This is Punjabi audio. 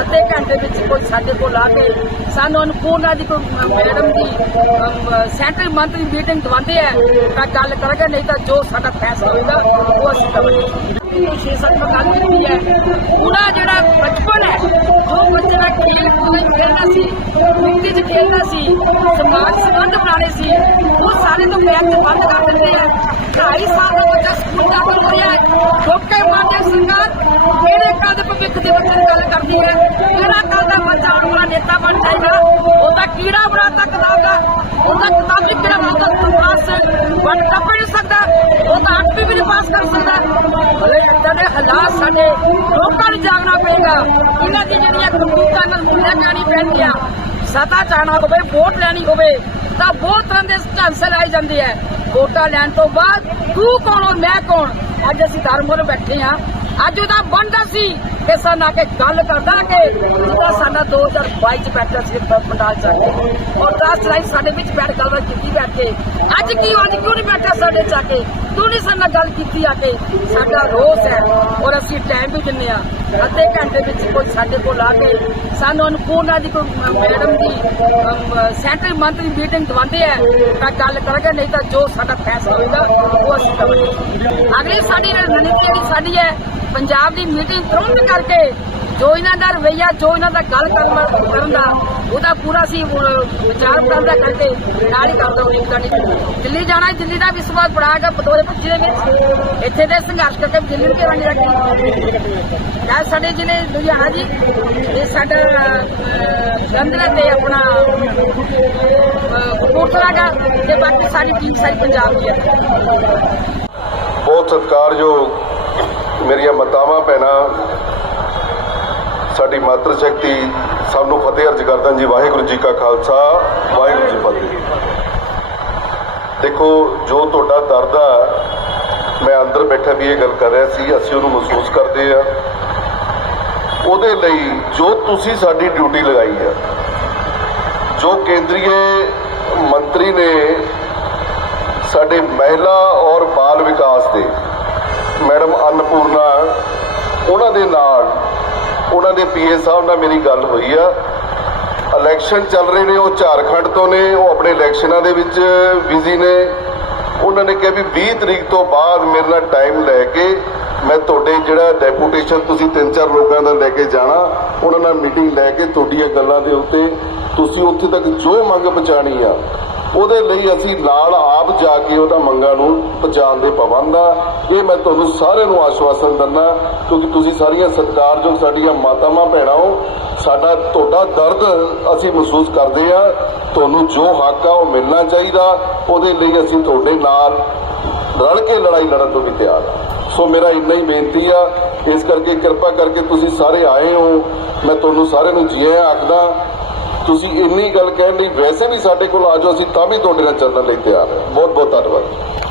ਅੱਧੇ ਘੰਟੇ ਵਿੱਚ ਕੋਈ ਸਾਡੇ ਕੋਲ ਆ ਕੇ ਸਾਨੂੰ ਅਨਪੂਰਨਾ ਦੀ ਕੋਈ ਮੈਡਮ ਦੀ ਸੈਂਟਰ ਮੰਤਰੀ ਮੀਟਿੰਗ ਦਵਾਉਂਦੇ ਆ ਤਾਂ ਗੱਲ ਕਰਾਂਗੇ ਨਹੀਂ ਤਾਂ ਜੋ ਸਾਡਾ ਫੈਸਲਾ ਹੋਏਗਾ ਉਹ ਅਸੀਂ ਕਰਾਂਗੇ। ਛੇ ਸੱਤ ਮੈਂ ਗੱਲ ਕੀਤੀ ਹੈ। ਪੂਰਾ ਜਿਹੜਾ ਬਚਪਨ ਹੈ, ਜੋ ਬੱਚੇ ਦਾ ਖੇਲ ਕੂਦ ਖੇਡਦਾ ਸੀ, ਮਿੱਟੀ 'ਚ ਖੇਡਦਾ ਸੀ, ਸਮਾਜ ਸੰਬੰਧ ਬਣਾਉਣੇ ਸੀ, ਉਹ ਸਾਰੇ ਤੋਂ ਪੈਰ ਤੇ ਬੰਦ ਕਰ ਦਿੰਦੇ ਆ। ਢਾਈ ਸਾਲ ਦਾ ਬੱਚਾ ਸਕੂਲ ਦਾ ਹੋ ਰਿਹਾ ਹੈ ਕਿਹੜੇ ਦੇ ਭਵਿੱਖ ਦੇ ਬੱਚੇ ਦੀ ਗੱਲ ਕਰਦੀ ਹੈ। ਕਿਹੜਾ ਕੱਲ ਦਾ ਬੱਚਾ ਵਾਲਾ ਨੇਤਾ ਬਣ ਜਾਏਗਾ, ਉਹਦਾ ਕੀੜਾ ਬਣਾ ਤੱਕ ਦਾਗਾ ਉਹਦਾ ਕਿਤਾਬੀ ਕਿਹੜਾ ਬਹੁਤਾ ਪਾਸ ਬਣ ਟੱਪ ਨਹੀਂ ਸਕਦਾ। ਉਹ ਤਾਂ ਅੱਠਵੀਂ ਵੀ ਪਾਸ ਕਰ ਸਕਦਾ। ਹਲੇ ਇੱਦਾਂ ਦੇ ਹਾਲਾਤ ਸਾਡੇ ਲੋਕਾਂ ਨੂੰ ਜਾਗਣਾ ਪਏਗਾ। ਇਹਨਾਂ ਦੀ ਜਿਹੜੀਆਂ ਕਰਤੂਤਾਂ ਨਾਲ ਮੁੱਲਿਆ ਜਾਣੀ ਪੈਂਦੀਆਂ ਸਤਾ ਚਾਹਣਾ ਹੋਵੇ, ਵੋਟ ਲੈਣੀ ਹੋਵੇ, ਤਾਂ ਬਹੁਤ ਤਰ੍ਹਾਂ ਦੇ ਝਾਂਸੇ ਲਾਏ ਜਾਂਦੇ ਹੈ ਵੋਟਾਂ ਲੈਣ ਤੋਂ ਬਾਅਦ ਤੂੰ ਕੌਣ ਔਰ ਮੈਂ ਕੌਣ? ਅੱਜ ਅਸੀਂ ਧਰਮ ਧਰਮੋਂ ਬੈਠੇ ਆ ਅੱਜ ਉਹਦਾ ਬਣਦਾ ਸੀ ਕਿ ਸਾਨੂੰ ਆ ਕੇ ਗੱਲ ਕਰਦਾ ਕਿ ਜਿਹੜਾ ਸਾਡਾ 2022 ਚ ਬੈਠਾ ਸੀ ਪੰਡਾਲ ਚ ਆ ਕੇ। ਔਰ ਦਸ ਰਾਈ ਸਾਡੇ ਵਿੱਚ ਬੈਠ ਗੱਲਬਾਤ ਕੀਤੀ ਬੈਠ ਕੇ। ਅੱਜ ਕੀ ਅੱਜ ਕਿਉਂ ਨਹੀਂ ਬੈਠਾ ਸਾਡੇ ਚ ਆ ਕੇ? ਤੂੰ ਨਹੀਂ ਸਾਡੇ ਗੱਲ ਕੀਤੀ ਆ ਕੇ? ਸਾਡਾ ਰੋਸ ਹੈ। ਔਰ ਅਸੀਂ ਟਾਈਮ ਵੀ ਦਿੰਨੇ ਆ। ਅੱਧੇ ਘੰਟੇ ਵਿੱਚ ਕੋਈ ਸਾਡੇ ਕੋਲ ਆ ਕੇ ਸਾਨੂੰ ਅਨਪੂਰਨਾ ਦੀ ਕੋਈ ਮੈਡਮ ਦੀ ਸੈਂਟਰ ਮੰਤਰੀ ਮੀਟਿੰਗ ਦਵਾਉਂਦੇ ਆ। ਤਾਂ ਗੱਲ ਕਰਾਂਗੇ, ਨਹੀਂ ਤਾਂ ਜੋ ਸਾਡਾ ਫੈਸਲਾ ਹੋਏਗਾ ਉਹ ਅਸੀਂ ਕਰਾਂਗੇ। ਅਗਲੀ ਸਾਡੀ ਰਣਨੀਤੀ ਜਿਹੜੀ ਸਾਡੀ ਹੈ ਪੰਜਾਬ ਦੀ ਮੀਟਿੰਗ ਤੁਰੰਤ ਕਰਕੇ ਜੋ ਇਹਨਾਂ ਦਾ ਰਵਈਆ ਜੋ ਇਹਨਾਂ ਦਾ ਗੱਲ ਕਰਨ ਦਾ ਉਹਦਾ ਪੂਰਾ ਸੀ ਵਿਚਾਰ ਕਰਦਾ ਕਰਕੇ ਨਾਲ ਹੀ ਕਰਦਾ ਉਹ ਨਿਕਲਦਾ ਨਹੀਂ ਦਿੱਲੀ ਜਾਣਾ ਦਿੱਲੀ ਦਾ ਵੀ ਬੜਾ ਬੜਾਗਾ ਪਟੋਲੇ ਭੱਜੀ ਵਿੱਚ। ਇੱਥੇ ਦੇ ਸੰਘਰਸ਼ ਕਰਕੇ ਦਿੱਲੀ ਨੂੰ ਕਿਉਂ ਰੱਖੀ ਯਾਰ ਸਾਡੇ ਜ਼ਿਲ੍ਹੇ ਲੁਧਿਆਣਾ ਜੀ ਇਹ ਸਾਡਾ ਗੰਦਲਾ ਤੇ ਆਪਣਾ ਅਹ, ਕਪੂਰਥਲਾ ਦਾ ਤੇ ਬਾਕੀ ਸਾਡੀ ਟੀਮ ਸਾਰੀ ਪੰਜਾਬ ਦੀ ਹੈ। ਬਹੁਤ ਸਤਿਕਾਰਯੋਗ ਮੇਰੀਆਂ ਮਾਤਾਵਾਂ, ਭੈਣਾਂ, ਸਾਡੀ ਮਾਤਰ ਸ਼ਕਤੀ ਸਭ ਨੂੰ ਫਤਿਹ ਅਰਜ ਕਰਦਾ ਜੀ, ਵਾਹਿਗੁਰੂ ਜੀ ਕਾ ਖਾਲਸਾ, ਵਾਹਿਗੁਰੂ ਜੀ ਕੀ ਫਤਿਹ। ਦੇਖੋ, ਜੋ ਤੁਹਾਡਾ ਦਰਦ ਆ, ਮੈਂ ਅੰਦਰ ਬੈਠਾ ਵੀ ਇਹ ਗੱਲ ਕਰ ਰਿਹਾ ਸੀ, ਅਸੀਂ ਉਹਨੂੰ ਮਹਿਸੂਸ ਕਰਦੇ ਆ ਉਹਦੇ ਲਈ ਜੋ ਤੁਸੀਂ ਸਾਡੀ ਡਿਊਟੀ ਲਗਾਈ ਆ, ਜੋ ਕੇਂਦਰੀ ਮੰਤਰੀ ਨੇ ਸਾਡੇ ਮਹਿਲਾ ਔਰ ਬਾਲ ਵਿਕਾਸ ਦੇ ਮੈਡਮ ਅਨਪੂਰਨਾ, ਉਹਨਾਂ ਦੇ ਨਾਲ, ਉਹਨਾਂ ਦੇ ਪੀਏ ਸਾਹਿਬ ਨਾਲ ਮੇਰੀ ਗੱਲ ਹੋਈ ਆ। ਇਲੈਕਸ਼ਨ ਚੱਲ ਰਹੇ ਨੇ, ਉਹ ਝਾਰਖੰਡ ਤੋਂ ਨੇ, ਉਹ ਆਪਣੇ ਇਲੈਕਸ਼ਨਾਂ ਦੇ ਵਿੱਚ ਬਿਜ਼ੀ ਨੇ। ਉਹਨਾਂ ਨੇ ਕਿਹਾ ਵੀ 20 ਤਰੀਕ ਤੋਂ ਬਾਅਦ ਮੇਰੇ ਨਾਲ ਟਾਈਮ ਲੈ ਕੇ ਮੈਂ ਤੁਹਾਡੇ ਜਿਹੜਾ ਡੈਪੂਟੇਸ਼ਨ ਤੁਸੀਂ ਤਿੰਨ ਚਾਰ ਲੋਕਾਂ ਦਾ ਲੈ ਕੇ ਜਾਣਾ, ਉਹਨਾਂ ਨਾਲ ਮੀਟਿੰਗ ਲੈ ਕੇ ਤੁਹਾਡੀਆਂ ਗੱਲਾਂ ਦੇ ਉੱਤੇ ਤੁਸੀਂ ਉੱਥੇ ਤੱਕ ਜੋ ਮੰਗ ਪਹੁੰਚਾਣੀ ਆ ਉਹਦੇ ਲਈ ਅਸੀਂ ਨਾਲ ਆਪ ਜਾ ਕੇ ਉਹਦਾ ਮੰਗਾਂ ਨੂੰ ਪਹੁੰਚਾਉਣ ਦੇ ਪਾਬੰਦ ਆ। ਇਹ ਮੈਂ ਤੁਹਾਨੂੰ ਸਾਰਿਆਂ ਨੂੰ ਆਸ਼ਵਾਸਨ ਦਿੰਦਾ, ਕਿਉਂਕਿ ਤੁਸੀਂ ਸਾਰੀਆਂ ਸਤਿਕਾਰਯੋਗ ਸਾਡੀਆਂ ਮਾਤਾਵਾਂ, ਭੈਣਾਂ ਹੋ। ਸਾਡਾ, ਤੁਹਾਡਾ ਦਰਦ ਅਸੀਂ ਮਹਿਸੂਸ ਕਰਦੇ ਆ। ਤੁਹਾਨੂੰ ਜੋ ਹੱਕ ਆ, ਉਹ ਮਿਲਣਾ ਚਾਹੀਦਾ। ਉਹਦੇ ਲਈ ਅਸੀਂ ਤੁਹਾਡੇ ਨਾਲ ਰਲ ਕੇ ਲੜਾਈ ਲੜਨ ਤੋਂ ਵੀ ਤਿਆਰ ਸੋ ਮੇਰਾ ਇੰਨਾ ਹੀ ਬੇਨਤੀ ਆ। ਇਸ ਕਰਕੇ ਕਿਰਪਾ ਕਰਕੇ ਤੁਸੀਂ ਸਾਰੇ ਆਏ ਹੋ। ਮੈਂ ਤੁਹਾਨੂੰ ਸਾਰਿਆਂ ਨੂੰ ਜੀ ਆਇਆਂ ਆਖਦਾ ਤੁਸੀਂ ਇੰਨੀ ਗੱਲ ਕਹਿਣ ਲਈ ਵੈਸੇ ਵੀ ਸਾਡੇ ਕੋਲ ਆ ਜਾਓ, ਅਸੀਂ ਤਾਂ ਵੀ ਤੁਹਾਡੇ ਨਾਲ ਚੱਲਣ ਲਈ ਤਿਆਰ ਹਾਂ। ਬਹੁਤ ਬਹੁਤ ਧੰਨਵਾਦ।